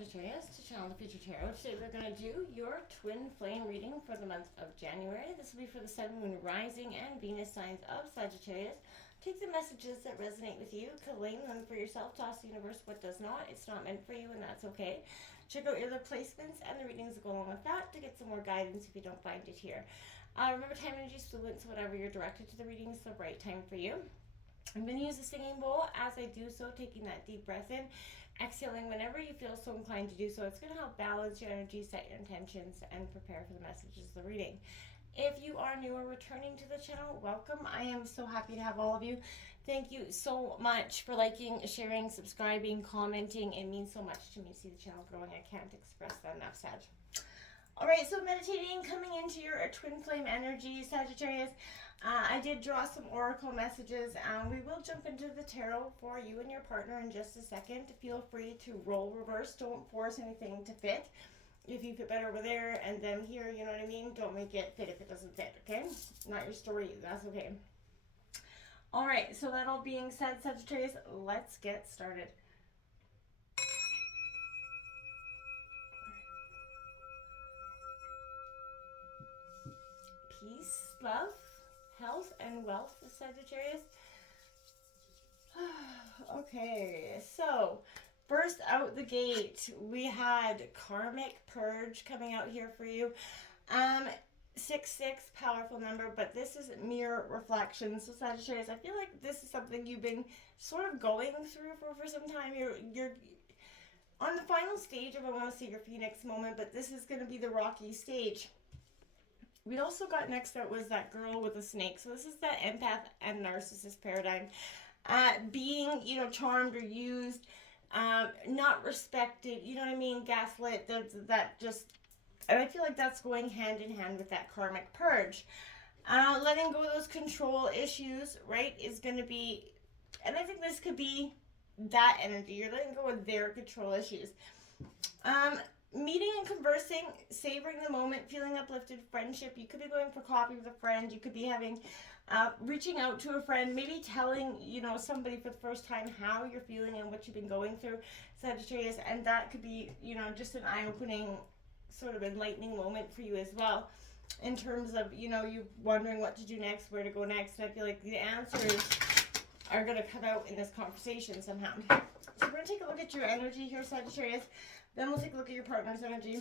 Sagittarius to Channel the Future Tarot. Today we're going to do your twin flame reading for the month of January. This will be for the Sun, Moon, Rising, and Venus signs of Sagittarius. Take the messages that resonate with you, claim them for yourself, toss the universe what does not. It's not meant for you, and that's okay. Check out your other placements and the readings that go along with that to get some more guidance if you don't find it here. Remember, time energy is fluid, so whatever you're directed to the reading is the right time for you. I'm going to use a singing bowl. As I do so, taking that deep breath in, exhaling whenever you feel so inclined to do so. It's going to help balance your energy, set your intentions, and prepare for the messages of the reading. If you are new or returning to the channel, welcome. I am so happy to have all of you. Thank you so much for liking, sharing, subscribing, commenting. It means so much to me to see the channel growing. I can't express that enough, Sag. All right, so meditating, coming into your twin flame energy, Sagittarius. I did draw some oracle messages. We will jump into the tarot for you and your partner in just a second. Feel free to roll reverse. Don't force anything to fit. If you fit better over there and then here, you know what I mean? Don't make it fit if it doesn't fit, okay? Not your story, that's okay. All right, so that all being said, Sagittarius, let's get started. Peace, love, health, and wealth for Sagittarius. Okay, so first out the gate, we had Karmic Purge coming out here for you. 6-6, powerful number, but this is mirror reflection. So Sagittarius, I feel like this is something you've been sort of going through for some time. You're on the final stage of, I want to say, your Phoenix moment, but this is going to be the rocky stage. We also got next up was that girl with a snake. So this is that empath and narcissist paradigm. Being, you know, charmed or used, not respected, you know what I mean, gaslit, that just, and I feel like that's going hand in hand with that karmic purge. Letting go of those control issues, right, is going to be, and I think this could be that energy. You're letting go of their control issues. Meeting and conversing, savoring the moment, feeling uplifted, friendship. You could be going for coffee with a friend. You could be having, reaching out to a friend, maybe telling, you know, somebody for the first time how you're feeling and what you've been going through, Sagittarius. And that could be, you know, just an eye-opening, sort of enlightening moment for you as well, in terms of, you know, you wondering what to do next, where to go next. And I feel like the answers are going to come out in this conversation somehow. So we're going to take a look at your energy here, Sagittarius. Then we'll take a look at your partner's energy.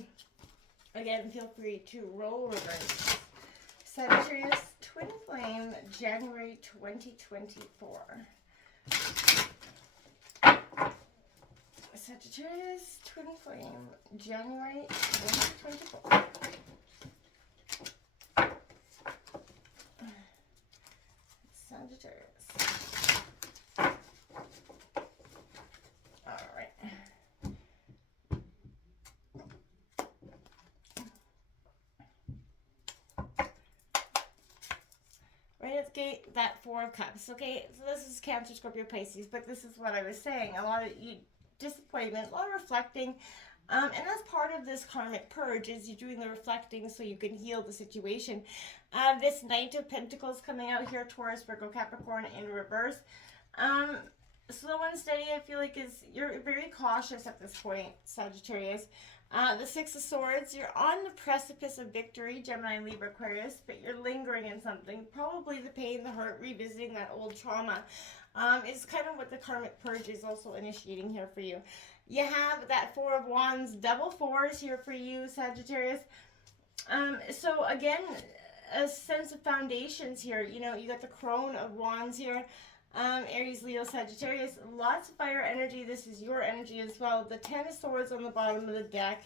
Again, feel free to roll reverse. Sagittarius, twin flame, January 2024. Sagittarius, twin flame, January 2024. Sagittarius. That Four of Cups, okay? So this is Cancer, Scorpio, Pisces, but this is what I was saying. A lot of disappointment, a lot of reflecting, and that's part of this karmic purge, is you're doing the reflecting so you can heal the situation. This Knight of Pentacles coming out here, Taurus, Virgo, Capricorn in reverse. Slow and steady, I feel like, is, you're very cautious at this point, Sagittarius. The Six of Swords, you're on the precipice of victory, Gemini, Libra, Aquarius, but you're lingering in something. Probably the pain, the hurt, revisiting that old trauma. Is kind of what the karmic purge is also initiating here for you. You have that Four of Wands, double fours here for you, Sagittarius. So again, a sense of foundations here. You know, you got the Crone of Wands here. Aries, Leo, Sagittarius, lots of fire energy. This is your energy as well. The Ten of Swords on the bottom of the deck,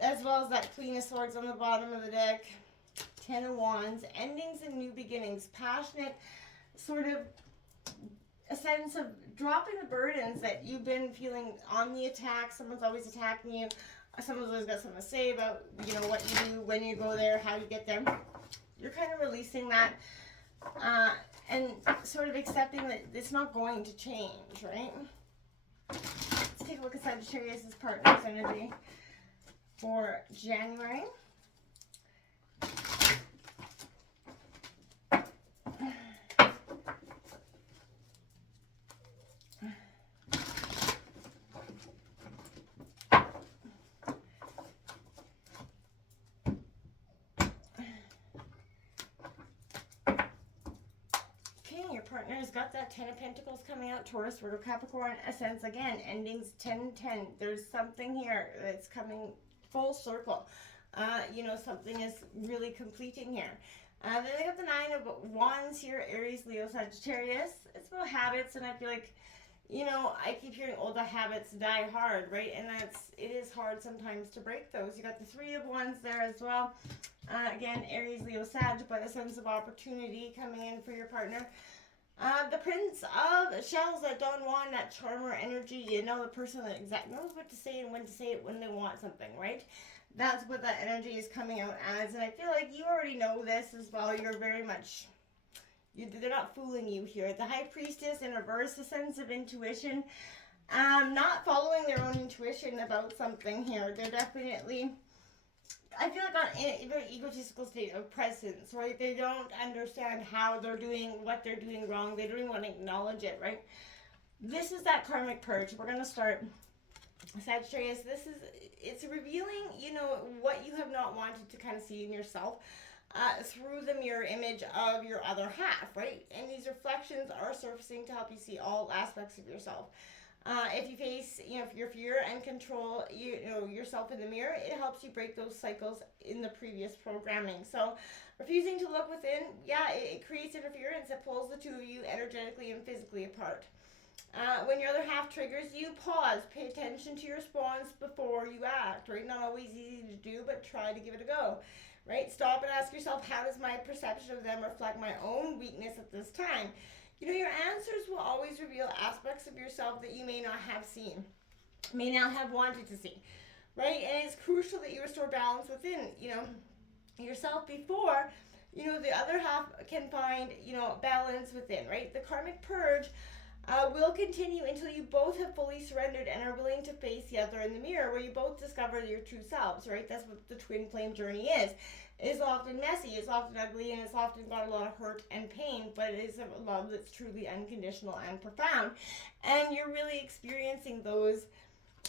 as well as that Queen of Swords on the bottom of the deck. Ten of Wands, endings and new beginnings, passionate, sort of a sense of dropping the burdens that you've been feeling on the attack. Someone's always attacking you. Someone's always got something to say about, you know, what you do, when you go there, how you get there. You're kind of releasing that. And sort of accepting that it's not going to change, right? Let's take a look at Sagittarius' partner's energy for January. partner has got that 10 of Pentacles coming out, Taurus, Virgo, Capricorn, Ascends again, endings 10-10. There's something here that's coming full circle. You know, something is really completing here. Then they got the 9 of Wands here, Aries, Leo, Sagittarius. It's about habits, and I feel like, you know, I keep hearing old habits die hard, right? And it is hard sometimes to break those. You got the 3 of Wands there as well. Again, Aries, Leo, Sag, but a sense of opportunity coming in for your partner. The Prince of Shells, that Don Juan, that charmer energy, you know, the person that exactly knows what to say and when to say it when they want something, right? That's what that energy is coming out as. And I feel like you already know this as well. You're very much, they're not fooling you here. The High Priestess in reverse, a sense of intuition. Not following their own intuition about something here. They're definitely, I feel like on a very egotistical state of presence, right? They don't understand how they're doing, what they're doing wrong. They don't even want to acknowledge it, right? This is that karmic purge. We're going to start, Sagittarius. It's revealing, you know, what you have not wanted to kind of see in yourself through the mirror image of your other half, right? And these reflections are surfacing to help you see all aspects of yourself. If you face, you know, your fear and control, you know, yourself in the mirror, it helps you break those cycles in the previous programming. So refusing to look within, yeah, it creates interference. It pulls the two of you energetically and physically apart. When your other half triggers you, pause, pay attention to your response before you act, right? Not always easy to do, but try to give it a go, right? Stop and ask yourself, how does my perception of them reflect my own weakness at this time? You know, your answers will always reveal aspects of yourself that you may not have seen, may not have wanted to see, right? And it's crucial that you restore balance within, you know, yourself before, you know, the other half can find, you know, balance within, right? The karmic purge will continue until you both have fully surrendered and are willing to face the other in the mirror, where you both discover your true selves, right? That's what the twin flame journey is. It's often messy, it's often ugly, and it's often got a lot of hurt and pain, but it is a love that's truly unconditional and profound. And you're really experiencing those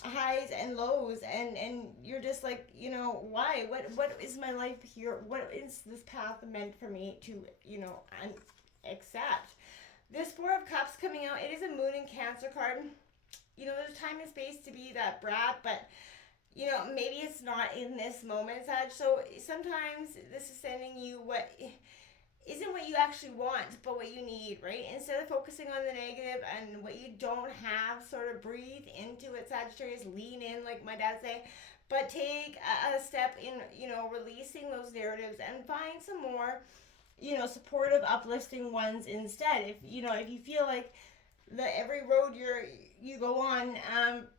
highs and lows, and you're just like, you know, why? What is my life here? What is this path meant for me to, you know, accept? This 4 of Cups coming out, it is a Moon and Cancer card. You know, there's time and space to be that brat, but, you know, maybe it's not in this moment, Sag. So sometimes this is sending you what isn't what you actually want, but what you need, right? Instead of focusing on the negative and what you don't have, sort of breathe into it, Sagittarius. Lean in, like my dad say, but take a step in, you know, releasing those narratives and find some more, you know, supportive, uplifting ones instead. If you know, if you feel like every road you go on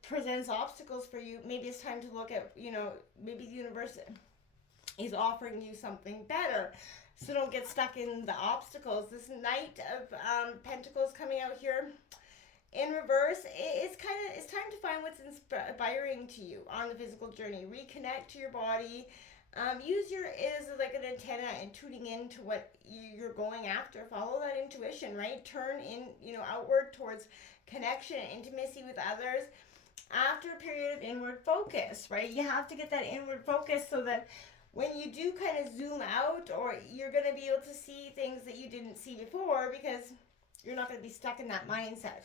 presents obstacles for you, maybe it's time to look at, you know, maybe the universe is offering you something better. So don't get stuck in the obstacles. This Knight of Pentacles coming out here in reverse, it's time to find what's inspiring to you on the physical journey. Reconnect to your body. Use your as like an antenna and tuning into what you're going after. Follow that intuition, right? Turn in, you know, outward towards connection, intimacy with others after a period of inward focus, right? You have to get that inward focus so that when you do kind of zoom out, or you're going to be able to see things that you didn't see before, because you're not going to be stuck in that mindset.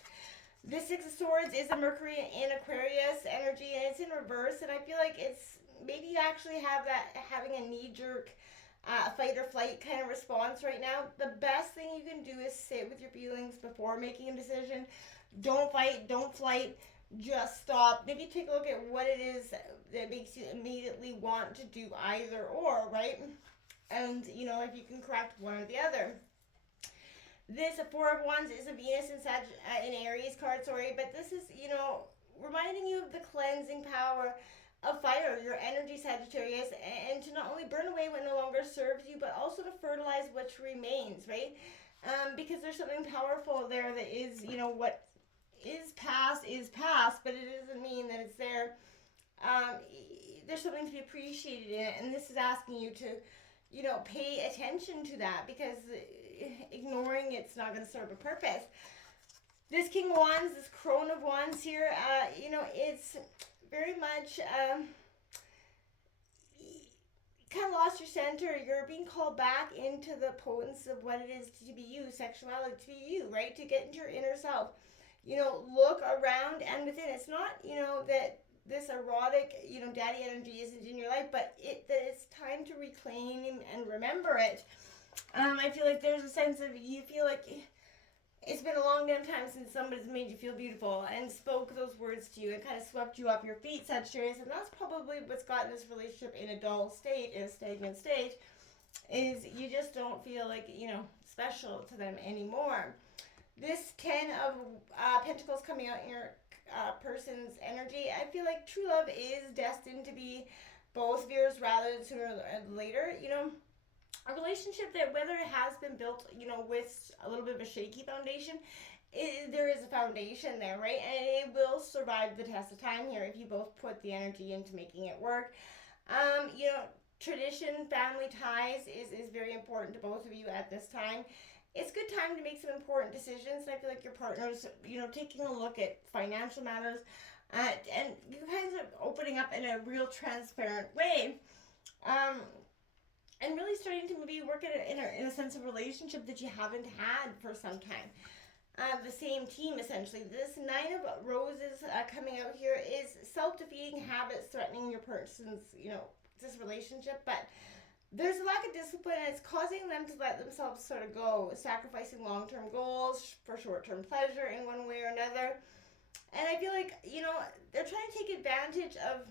This 6 of Swords is a Mercury in Aquarius energy, and it's in reverse, and I feel like it's maybe you actually have that, having a knee-jerk fight or flight kind of response right now. The best thing you can do is sit with your feelings before making a decision. Don't fight, don't flight, just stop. Maybe take a look at what it is that makes you immediately want to do either or, right? And, you know, if you can correct one or the other. This 4 of Wands is a Venus in Aries card, sorry, but this is, you know, reminding you of the cleansing power of fire, your energy, Sagittarius, and to not only burn away what no longer serves you, but also to fertilize what remains, right? Because there's something powerful there that is, you know, what is past, but it doesn't mean that it's there. There's something to be appreciated in it, and this is asking you to, you know, pay attention to that, because ignoring it's not going to serve a purpose. This King of Wands, this Crone of Wands here, you know, it's very much kind of lost your center, you're being called back into the potence of what it is to be you, sexuality, to be you, right? To get into your inner self. Look around and within. It's not, that this erotic, daddy energy isn't in your life, but that it's time to reclaim and remember it. I feel like there's a sense of, you feel like it's been a long damn time since somebody's made you feel beautiful and spoke those words to you and kind of swept you off your feet, Sagittarius. And that's probably what's gotten this relationship in a dull state, in a stagnant state, is you just don't feel like, special to them anymore. This 10 of Pentacles coming out in your person's energy, I feel like true love is destined to be both of yours rather than sooner or later. A relationship that, whether it has been built, with a little bit of a shaky foundation, there is a foundation there, right? And it will survive the test of time here if you both put the energy into making it work. Tradition, family ties is very important to both of you at this time. It's a good time to make some important decisions. And I feel like your partner's, taking a look at financial matters, and you guys are opening up in a real transparent way. And really starting to maybe work in a sense of relationship that you haven't had for some time. The same team, essentially. This 9 of Roses coming out here is self-defeating habits threatening your person's, this relationship. But there's a lack of discipline, and it's causing them to let themselves sort of go, sacrificing long-term goals for short-term pleasure in one way or another. And I feel like, they're trying to take advantage of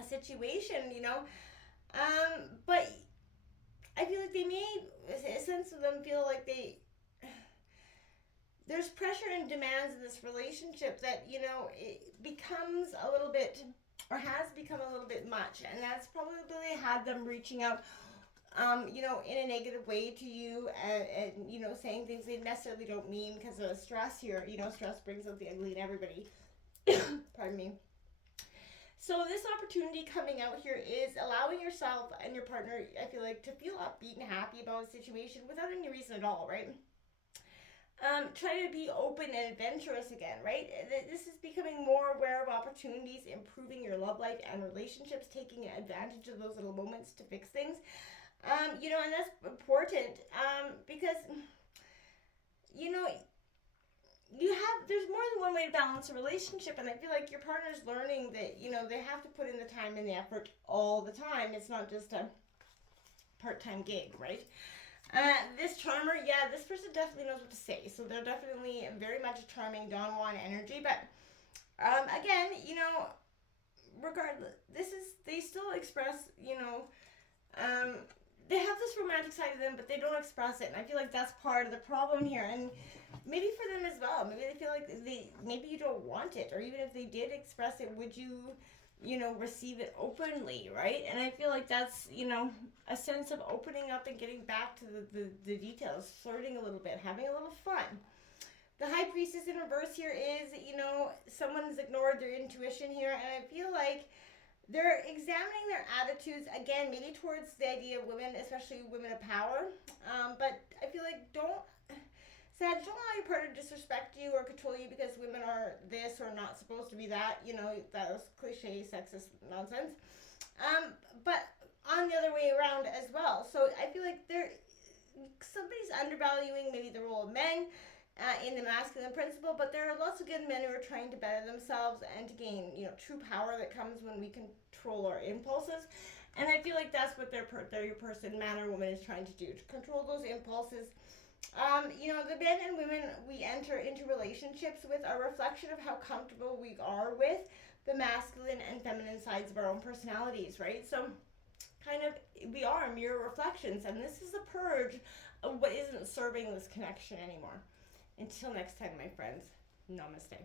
a situation, but I feel like they may, a sense of them feel like there's pressure and demands in this relationship that, it becomes a little bit, or has become a little bit much. And that's probably had them reaching out, in a negative way to you and saying things they necessarily don't mean because of stress here. Stress brings out the ugly in everybody. Pardon me. So this opportunity coming out here is allowing yourself and your partner, I feel like, to feel upbeat and happy about a situation without any reason at all, right? Try to be open and adventurous again, right? This is becoming more aware of opportunities, improving your love life and relationships, taking advantage of those little moments to fix things. And that's important because, there's more than one way to balance a relationship, and I feel like your partner's learning that, they have to put in the time and the effort all the time. It's not just a part-time gig, right? This charmer, this person definitely knows what to say, so they're definitely very much a charming Don Juan energy, but again, regardless, they still express, they have this romantic side of them, but they don't express it, and I feel like that's part of the problem here. And maybe for them as well, maybe they feel like maybe you don't want it, or even if they did express it, would you receive it openly, right? And I feel like that's, a sense of opening up and getting back to the details, flirting a little bit, having a little fun. The High Priestess in reverse here is, someone's ignored their intuition here, and I feel like they're examining their attitudes, again, maybe towards the idea of women, especially women of power. But I feel like don't allow your partner to disrespect you or control you because women are this or not supposed to be that. That was cliche sexist nonsense. But on the other way around as well. So I feel like somebody's undervaluing maybe the role of men in the masculine principle, but there are lots of good men who are trying to better themselves and to gain, true power that comes when we control our impulses. And I feel like that's what your person, man or woman, is trying to do, to control those impulses. The men and women we enter into relationships with are a reflection of how comfortable we are with the masculine and feminine sides of our own personalities, right? So kind of, we are mirror reflections, and this is a purge of what isn't serving this connection anymore. Until next time, my friends, namaste.